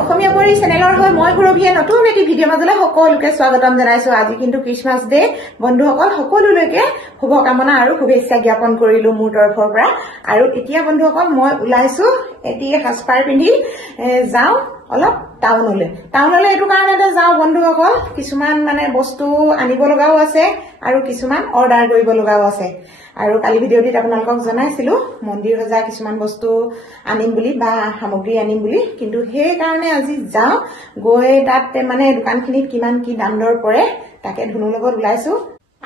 অসমীয়া পৰি চেনেলৰ হৈ মই ভৰভিয়ে নতুন এটি ভিডিঅ' মাজলৈ সকলোকে স্বাগতম জনাইছো। আজি কিন্তু ক্ৰিছমাছ ডে, বন্ধুসকল সকলোলৈকে শুভকামনা আৰু শুভেচ্ছা জ্ঞাপন কৰিলো মোৰ তৰফৰ পৰা। আৰু এতিয়া বন্ধুসকল মই ওলাইছো এটি সাজপাৰ পিন্ধি যাওঁ অলপ টাউনলৈ এইটো কাৰণতে যাওঁ বন্ধুসকল, কিছুমান মানে বস্তু আনিব লগাও আছে আৰু কিছুমান অৰ্ডাৰ কৰিব লগাও আছে। আৰু কালি ভিডিঅ'টিত আপোনালোকক জনাইছিলো মন্দিৰ সজা কিছুমান বস্তু আনিম বুলি বা সামগ্ৰী আনিম বুলি, কিন্তু সেই কাৰণে আজি যাওঁ, গৈ তাত মানে দোকানখিনিত কিমান কি দাম দৰ পৰে তাকে ধুনুৰ লগত ওলাইছো।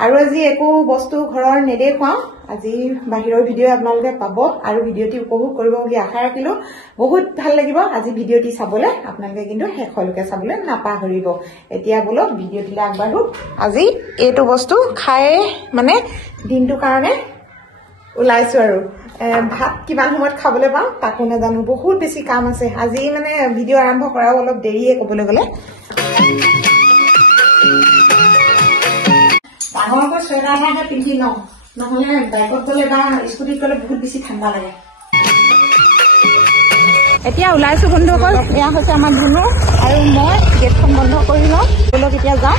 আৰু আজি একো বস্তু ঘৰৰ নেদেখুৱাও, আজি বাহিৰৰ ভিডিঅ' আপোনালোকে পাব আৰু ভিডিঅ'টি উপভোগ কৰিব বুলি আশা ৰাখিলো। বহুত ভাল লাগিব আজি ভিডিঅ'টি চাবলৈ, আপোনালোকে কিন্তু শেষলৈকে চাবলৈ নাপাহৰিব। এতিয়া বলক ভিডিঅ'টিলৈ আগবাঢ়ো। আজি এইটো বস্তু খাই মানে দিনটোৰ কাৰণে ওলাইছো আৰু ভাত কিমান সময়ত খাবলৈ পাম তাকো নাজানো, বহুত বেছি কাম আছে আজি। মানে ভিডিঅ' আৰম্ভ কৰাও অলপ দেৰিয়ে ক'বলৈ গ'লে। ডাঙৰকৈ চুৱেটাৰ এটাহে পিন্ধি লওঁ, নহলে বাইকত গ'লে বা স্কুটিত গ'লে বহুত বেছি ঠাণ্ডা লাগে। এতিয়া ওলাইছো বন্ধুসকল, এয়া হৈছে আমাৰ ধুনু আৰু মই। গেটখন বন্ধ কৰি লওঁ, বলক এতিয়া যাওঁ।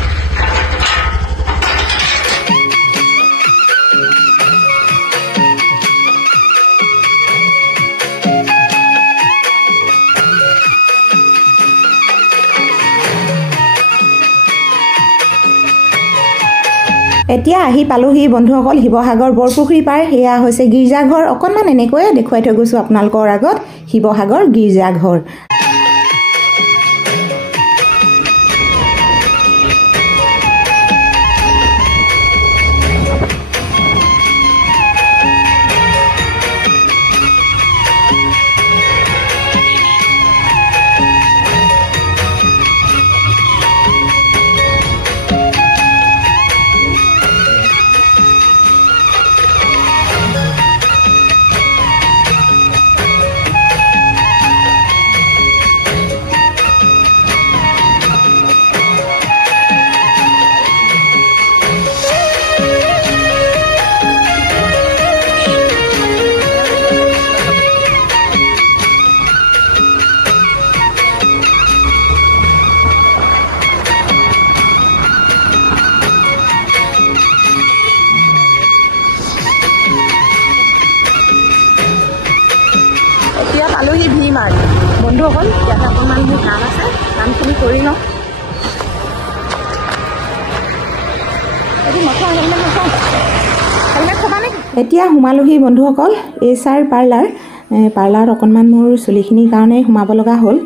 এতিয়া আহি পালোহি বন্ধুসকল শিৱসাগৰ বৰপুখুৰী পাৰ। সেয়া হৈছে গীৰ্জাঘৰ, অকণমান এনেকৈয়ে দেখুৱাই থৈ গৈছো আপোনালোকৰ আগত শিৱসাগৰ গীৰ্জাঘৰ। এতিয়া পালোহি ভি মাৰ্ট বন্ধুসকল, ইয়াতে অকণমান মোৰ কাম আছে, কামখিনি কৰি লওঁ। এতিয়া সোমালোহি বন্ধুসকল HR পাৰ্লাৰত অকণমান মোৰ চুলিখিনিৰ কাৰণে সোমাব লগা হ'ল।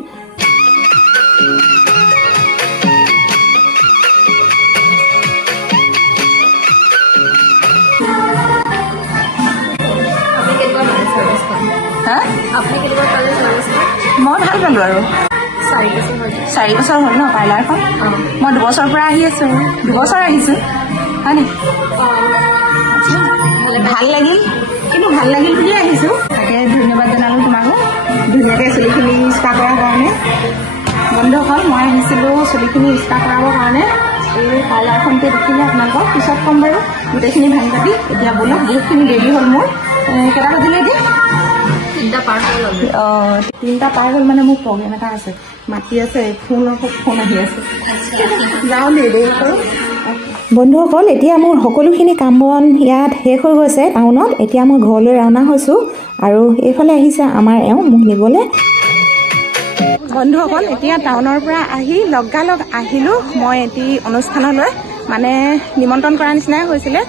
মই ভাল পালো আৰু 4 বছৰ হ'ল ন পাৰ্লাৰখন। মই 2 বছৰৰ পৰা আহি আছো, 2 বছৰ আহিছো হয় নি। ভাল লাগিল, কিন্তু ভাল লাগিল বুলিয়ে আহিছো। তাকে ধন্যবাদ জনালো তোমাকো ধুনীয়াকৈ চুলিখিনি স্পা কৰাৰ কাৰণে। বন্ধুসকল মই আহিছিলো চুলিখিনি স্পা কৰাবৰ কাৰণে। এই পাৰ্লাৰখনতে দেখিলে আপোনালোকক পিছত ক'ম বাৰু গোটেইখিনি ভাঙি পাতি। এতিয়া বলক, বহুতখিনি দেৰি হ'ল মোৰ। কেইটা বাজিলে এতিয়া? 3টা পাৰ হ'ল। মানে মোৰ প্ৰগ্ৰেম এটা আছে, মাতি আছে, ফোন আহি আছে, যাওঁ দেৰি কৰোঁ। বন্ধুসকল এতিয়া মোৰ সকলোখিনি কাম বন ইয়াত শেষ হৈ গৈছে টাউনত। এতিয়া মই ঘৰলৈ ৰাওনা হৈছোঁ আৰু এইফালে আহিছে আমাৰ এওঁ মোক নিবলৈ। বন্ধুসকল এতিয়া টাউনৰ পৰা আহি লগালগ আহিলোঁ মই এটি অনুষ্ঠানলৈ, মানে নিমন্ত্ৰণ কৰাৰ নিচিনাই হৈছিলে।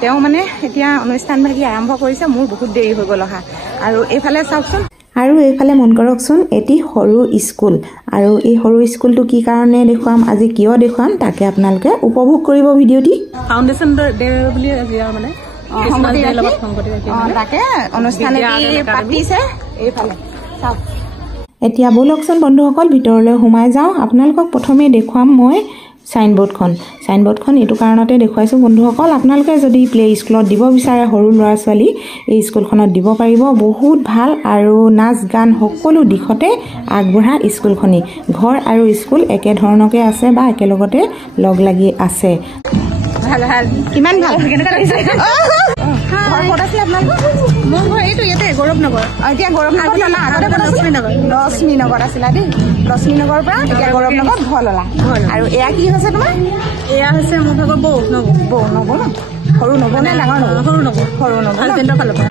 তেওঁ মানে এতিয়া অনুষ্ঠানভাগি আৰম্ভ কৰিছে, মোৰ বহুত দেৰি হৈ গ'ল অহা। আৰু এইফালে চাওকচোন, আৰু এইফালে মন কৰকচোন এটি সৰু স্কুল। আৰু এই সৰু স্কুলটো কি কাৰণে দেখুৱাম, আজি কিয় দেখুৱাম তাকে আপোনালোকে উপভোগ কৰিব ভিডিঅ'টি। ফাউণ্ডেশ্যন ডে বুলি মানে তাকে অনুষ্ঠান পাতিছে এইফালে চাওক। এতিয়া বলকচোন বন্ধুসকল ভিতৰলৈ সোমাই যাওঁ। আপোনালোকক প্ৰথমে দেখুৱাম মই সাইনবোৰ্ডখন এইটো কাৰণতে দেখুৱাইছোঁ বন্ধুসকল, আপোনালোকে যদি প্লে স্কুলত দিব বিচাৰে সৰু ল'ৰা ছোৱালী এই স্কুলখনত দিব পাৰিব। বহুত ভাল আৰু নাচ গান সকলো দিশতে আগবঢ়া স্কুলখনি। ঘৰ আৰু স্কুল একেধৰণকে আছে বা একেলগতে লগ লাগি আছে। ভাল ভাল কিমান ভাল কেনেকুৱা লাগিছে? ঘৰ ক'ত আছিলে আপোনালোকৰ? মোৰ ঘৰ এইটো ইয়াতে গৌৰৱনগৰ। এতিয়া গৌৰৱনগৰ ল'লা, আগতে লক্ষ্মীনগৰ আছিলা দেই। লক্ষ্মীনগৰৰ পৰা এতিয়া গৌৰৱনগৰত ঘৰ ল'লা। আৰু এয়া কি হৈছে তোমাৰ? এয়া হৈছে মোৰ ভাগৰ বৌ নবৌ ন? সৰু নবৌ নে ডাঙৰ নবৌ? সৰু নবৌ হাজবেণ্ডৰ ফালৰ পৰা।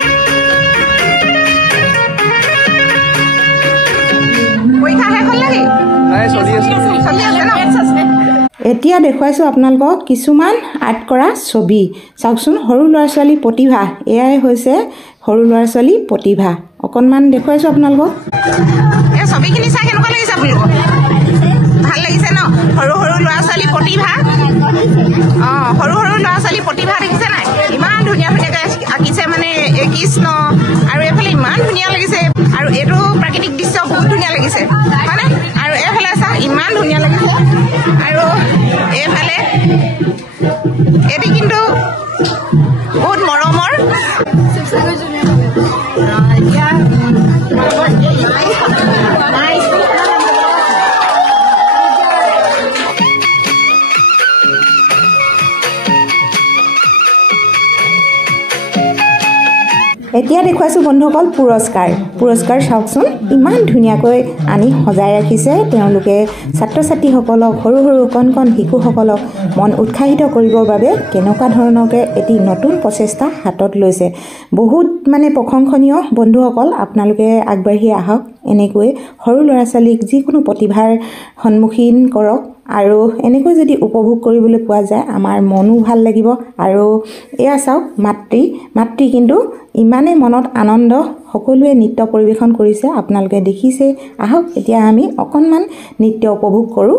পৰীক্ষা শেষ হ'ল নেকি? চলি আছে ন? এতিয়া দেখুৱাইছোঁ আপোনালোকক কিছুমান আৰ্ট কৰা ছবি। চাওকচোন, সৰু ল'ৰা ছোৱালী প্ৰতিভা। এয়াই হৈছে সৰু ল'ৰা ছোৱালী প্ৰতিভা। অকণমান দেখুৱাইছোঁ আপোনালোকক। এই ছবিখিনি চাই কেনেকুৱা লাগিছে আপোনালোকৰ? ভাল লাগিছে ন? সৰু ল'ৰা ছোৱালী প্ৰতিভা। সৰু ল'ৰা ছোৱালী প্ৰতিভা দেখিছে নাই? ইমান ধুনীয়া ধুনীয়াকৈ আঁকিছে মানে এই কৃষ্ণ, আৰু এইফালে ইমান ধুনীয়া লাগিছে। আৰু এইটো প্ৰাকৃতিক দৃশ্য বহুত ধুনীয়া লাগিছে হয়নে? আৰু এইফালে চাওক ইমান ধুনীয়া লাগিছে। আৰু এইফালে এটি কিন্তু বহুত মৰমৰ। এতিয়া দেখুৱাইছোঁ বন্ধুসকল পুৰস্কাৰ চাওকচোন, ইমান ধুনীয়াকৈ আনি সজাই ৰাখিছে তেওঁলোকে ছাত্ৰ ছাত্ৰীসকলক, সৰু কণ শিশুসকলক মন উৎসাহিত কৰিবৰ বাবে কেনেকুৱা ধৰণৰকৈ এটি নতুন প্ৰচেষ্টা হাতত লৈছে। বহুত মানে প্ৰশংসনীয় বন্ধুসকল, আপোনালোকে আগবাঢ়ি আহক। এনেকৈ সৰু ল'ৰা ছোৱালীক যিকোনো প্ৰতিভাৰ সন্মুখীন কৰক, আৰু এনেকৈ যদি উপভোগ কৰিবলৈ পোৱা যায় আমাৰ মনো ভাল লাগিব। আৰু এয়া চাওক, মাতৃ কিন্তু ইমানেই মনত আনন্দ, সকলোৱে নৃত্য পৰিৱেশন কৰিছে, আপোনালোকে দেখিছে। আহক এতিয়া আমি অকণমান নৃত্য উপভোগ কৰোঁ।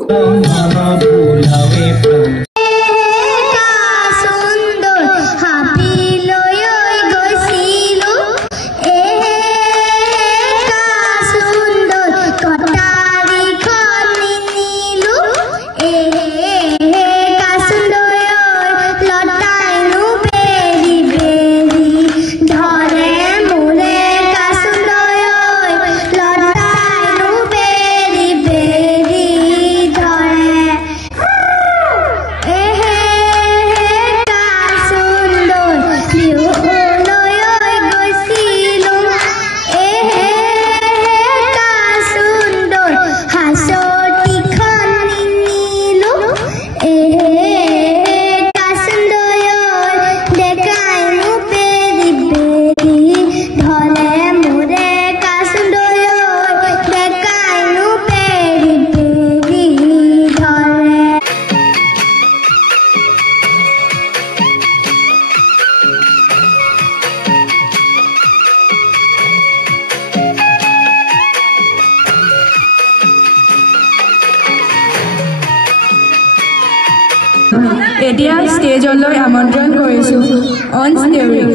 এতিয়া ষ্টেজলৈ আমন্ত্ৰণ কৰিছোঁ অন ষ্টেৰিং।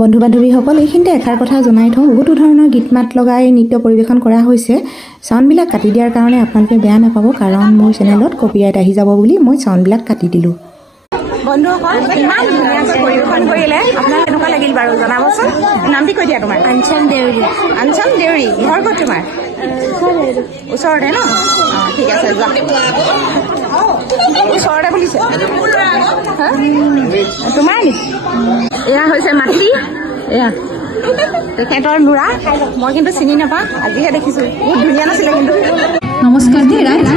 বন্ধু বান্ধৱীসকল, এইখিনিতে এষাৰ কথা জনাই থওঁ, বহুতো ধৰণৰ গীত মাত লগাই নৃত্য পৰিৱেশন কৰা হৈছে। চাউণ্ডবিলাক কাটি দিয়াৰ কাৰণে আপোনালোকে বেয়া নাপাব, কাৰণ মোৰ চেনেলত কপিৰাইট আহি যাব বুলি মই চাউণ্ডবিলাক কাটি দিলোঁ। বন্ধুসকল, ইমান ধুনীয়াকৈ পৰিৱেশন কৰিলে আপোনাৰ কেনেকুৱা লাগিল বাৰু জনাবচোন। নামটি কৈ দিয়া তোমাৰ? আঞ্চল দেউৰী। ঘৰ ক'ত তোমাৰ? ওচৰতে ন? ঠিক আছে, যোৱা। ওচৰতে বুলিছে তোমাৰ নেকি? এয়া হৈছে মাতৃ, এয়া তেখেতৰ ল'ৰা। মই কিন্তু চিনি নাপাওঁ, আজিহে দেখিছোঁ। বহুত ধুনীয়া নাছিলে কিন্তু। নমস্কাৰ দেই ৰাইজ।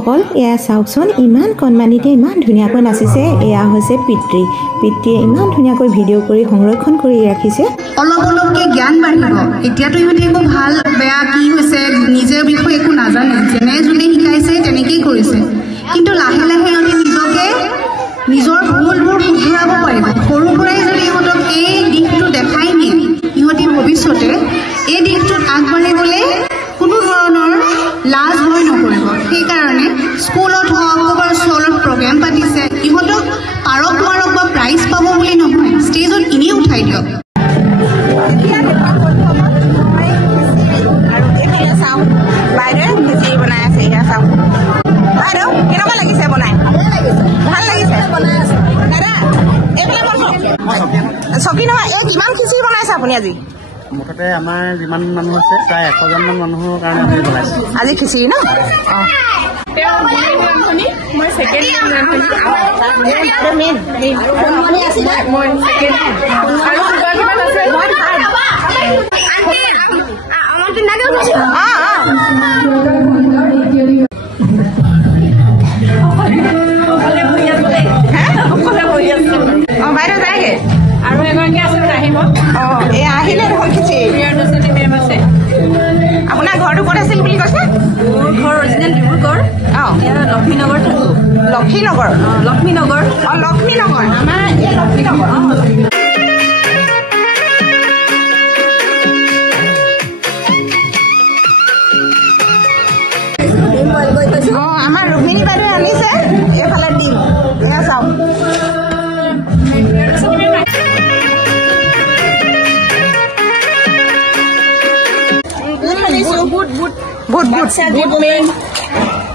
বন্ধুসকল এয়া চাওকচোন ইমান কণমানিতে ইমান ধুনীয়াকৈ নাচিছে এয়া হৈছে পিতৃয়ে ইমান ধুনীয়াকৈ ভিডিঅ' কৰি সংৰক্ষণ কৰি ৰাখিছে অলপ অলপকৈ জ্ঞান বাঢ়িব এতিয়াতো ইহঁতে একো ভাল বেয়া কি হৈছে নিজৰ বিষয়ে একো নাজানে যেনে যোনে শিকাইছে তেনেকেই কৰিছে কিন্তু লাহে লাহে ইহঁতে নিজকে নিজৰ ভুলবোৰ শুধৰাব পাৰিব সৰুৰ পৰাই যদি ইহঁতক এই দিশটো দেখাই নিয়ে ইহঁতে ভৱিষ্যতে এই দিশটোত আগবাঢ়িবলৈ কোনো ধৰণৰ লাজ ভয় নকৰিব সেইকাৰণে স্কুলত হওক ক'ৰবাৰ শ্বলত প্ৰগ্ৰেম পাতিছে ইহঁতক পাৰক মাৰক বা প্ৰাইজ পাব বুলি নহয় ষ্টেজত এনেই উঠাই দিয়ক চকী নহয় এই কিমান খিচিৰি বনাইছে আপুনি আজি মুঠতে আমাৰ যিমান মানুহ আছে প্ৰায় 100জন মান মানুহৰ কাৰণে আমি বনাইছো আজি খিচিৰি ন বাইদেউ যায়গে আৰু এগৰাকী আছে আহিব এই আহিলে দেখোন খিচিৰি আপোনাৰ ঘৰটো ক'ত আছিল বুলি কৈছে মোৰ ঘৰ অৰিজিনেল ডিব্ৰুগড় লক্ষ্মীনগৰ লক্ষ্মীনগৰ লক্ষ্মীনগৰ আমাৰ এই লক্ষ্মীনগৰ আমাৰ ৰুক্মিণী বাইদেৱে আনিছে এইফালে দিম এয়া চাওক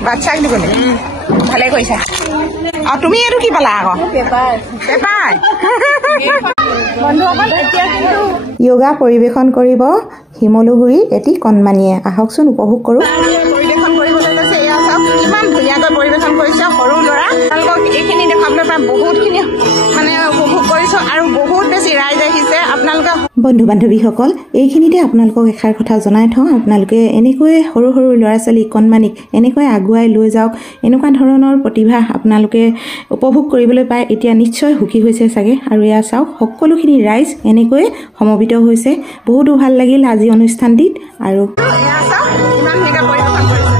বাচ্চাক দিবলৈ ভালে কৰিছা আৰু তুমি এইটো কি পালা আকৌ পেপাৰ বন্ধুসকল এতিয়া কিন্তু য়োগা পৰিৱেশন কৰিব শিমলুগুৰি এটি কণমানিয়ে আহকচোন উপভোগ কৰোঁ পৰিৱেশন কৰিবলৈ লৈছে এয়া চাওক কিমান ধুনীয়াকৈ পৰিৱেশন কৰিছে সৰু ল'ৰা তেওঁলোকক এইখিনি দেখাবলৈ পাই বহুতখিনি মানে উপভোগ কৰিছোঁ আৰু বহুত বেছি ৰাইজ আহিছে আপোনালোকে বন্ধু বান্ধৱীসকল এইখিনিতে আপোনালোকক এষাৰ কথা জনাই থওঁ আপোনালোকে এনেকৈ সৰু সৰু ল'ৰা ছোৱালী কণমানিক এনেকৈ আগুৱাই লৈ যাওক এনেকুৱা ধৰণৰ প্ৰতিভা আপোনালোকে উপভোগ কৰিবলৈ পাই এতিয়া নিশ্চয় সুখী হৈছে চাগে আৰু এয়া চাওক সকলোখিনি ৰাইজ এনেকৈ সমবেত হৈছে বহুতো ভাল লাগিল আজি অনুষ্ঠানটিত আৰু এয়া চাওক ইমান ধুনীয়াকৈ পৰিৱেশন কৰিছে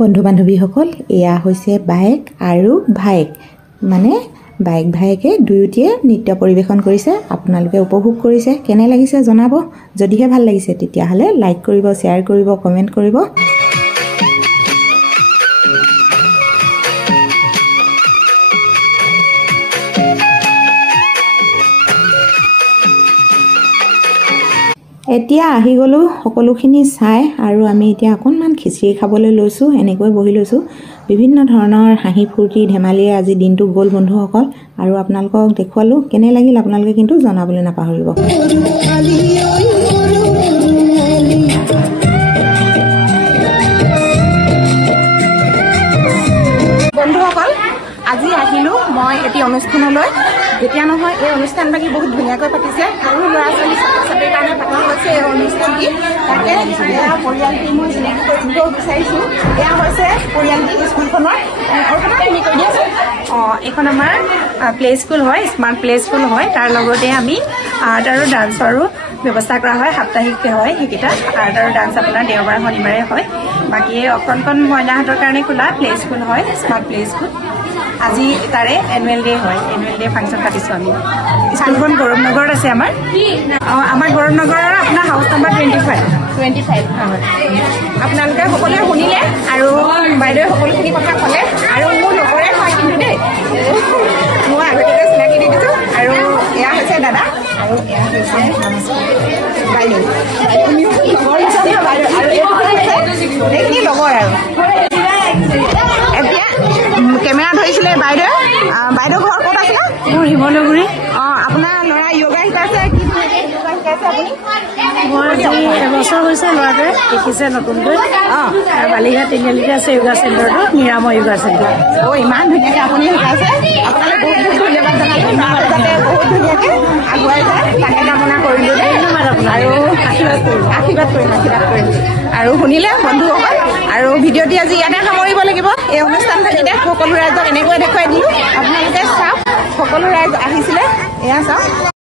বন্ধু বান্ধৱীসকল এয়া হৈছে বায়েক আৰু ভায়েক মানে বাইক ভায়েকে দুয়োটিয়ে নৃত্য পৰিৱেশন কৰিছে আপোনালোকে উপভোগ কৰিছে কেনে লাগিছে জনাব যদিহে ভাল লাগিছে তেতিয়াহ'লে লাইক কৰিব শ্বেয়াৰ কৰিব কমেণ্ট কৰিব এতিয়া আহি গ'লোঁ সকলোখিনি চাই আৰু আমি এতিয়া অকণমান খিচিৰি খাবলৈ লৈছোঁ এনেকৈ বহি লৈছোঁ বিভিন্ন ধৰণৰ হাঁহি ফূৰ্তি ধেমালিৰে আজি দিনটো গ'ল বন্ধুসকল আৰু আপোনালোকক দেখুৱালোঁ কেনে লাগিল আপোনালোকে কিন্তু জনাবলৈ নাপাহৰিব বন্ধুসকল আজি আহিলোঁ মই এটি অনুষ্ঠানলৈ যেতিয়া নহয় এই অনুষ্ঠানভাগি বহুত ধুনীয়াকৈ পাতিছে সৰু ল'ৰা ছোৱালী ছাত্ৰ ছাত্ৰীৰ কাৰণে পতা হৈছে এই অনুষ্ঠানটি তাকে এয়া পৰিয়ালটি মই চিনাকি কৰি দিব বিচাৰিছোঁ এয়া হৈছে পৰিয়ালটি স্কুলখনৰ আৰু কথাখিনি কৈ দিয়াচোন এইখন আমাৰ প্লে স্কুল হয় স্মাৰ্ট প্লে স্কুল হয় তাৰ লগতে আমি আৰ্ট আৰু ডান্সৰো ব্যৱস্থা কৰা হয় সাপ্তাহিক হয় সেইকেইটা আৰ্ট আৰু ডান্স আপোনাৰ দেওবাৰ শনিবাৰে হয় বাকী অকণ মহিলাহঁতৰ কাৰণে খোলা প্লে স্কুল হয় স্মাৰ্ট প্লে স্কুল আজি তাৰে এনুৱেল ডে হয় এনুৱেল ডে ফাংচন পাতিছোঁ আমি স্কুলখন গৌৰৱনগৰত আছে আমাৰ গৌৰৱনগৰৰ আপোনাৰ হাউচ নাম্বাৰ 25 হয় আপোনালোকে সকলোৱে শুনিলে আৰু বাইদেৱে সকলোখিনি কথা ক'লে আৰু মোৰ লগৰে হয় কিন্তু দেই মই আগতীয়াকৈ চিনাকি দি দিছোঁ আৰু এয়া হৈছে দাদা আৰু এয়া হৈছে বাইদেউ লগৰ হিচাপে বাইদেউ আৰু এইখিনি লগৰ আৰু এতিয়া কেমেৰা ধৰিছিলে বাইদেউ ঘৰ ক'ত আছিলে মোৰ শিমলুগুৰি আপোনাৰ ল'ৰা য়োগা শিকাইছে কি য়োগা শিকাইছে আপুনি মোৰ আজি এবছৰ হৈছে ল'ৰাটোৱে দেখিছে নতুনকৈ বালিঘাট তিনিআলিতে আছে য়োগা চেণ্টাৰটো নিৰাময় য়োগা চেণ্টাৰ ইমান ধুনীয়াকে আপুনি শিকাইছে আপোনালৈ বহুত বহুত ধন্যবাদ জনাইছো যাতে বহুত ধুনীয়াকে আগুৱাই যায় তাকে কামনা কৰিলো দেই ধন্যবাদ আপোনাক আৰু আশীৰ্বাদ কৰিম আৰু শুনিলে বন্ধুসকল আৰু ভিডিঅ'টি আজি ইয়াতে সামৰিব লাগিব এই অনুষ্ঠান থাকিলে সকলো ৰাইজক এনেকৈ দেখুৱাই দিলো আপোনালোকে চাওক সকলো ৰাইজ আহিছিলে এয়া চাওক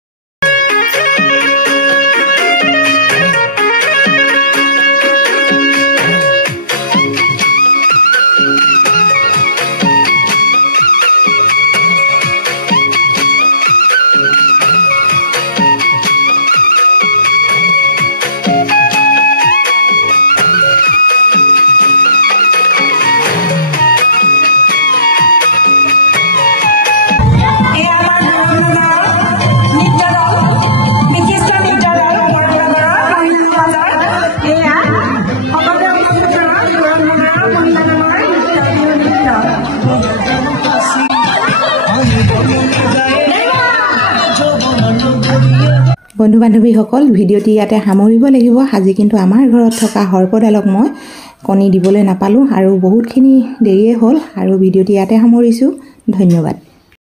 বন্ধু বান্ধৱীসকল ভিডিঅ'টি ইয়াতে সামৰিব লাগিব আজি কিন্তু আমাৰ ঘৰত থকা সৰ্পডালক মই কণী দিবলৈ নাপালোঁ আৰু বহুতখিনি দেৰিয়ে হ'ল আৰু ভিডিঅ'টি ইয়াতে সামৰিছোঁ ধন্যবাদ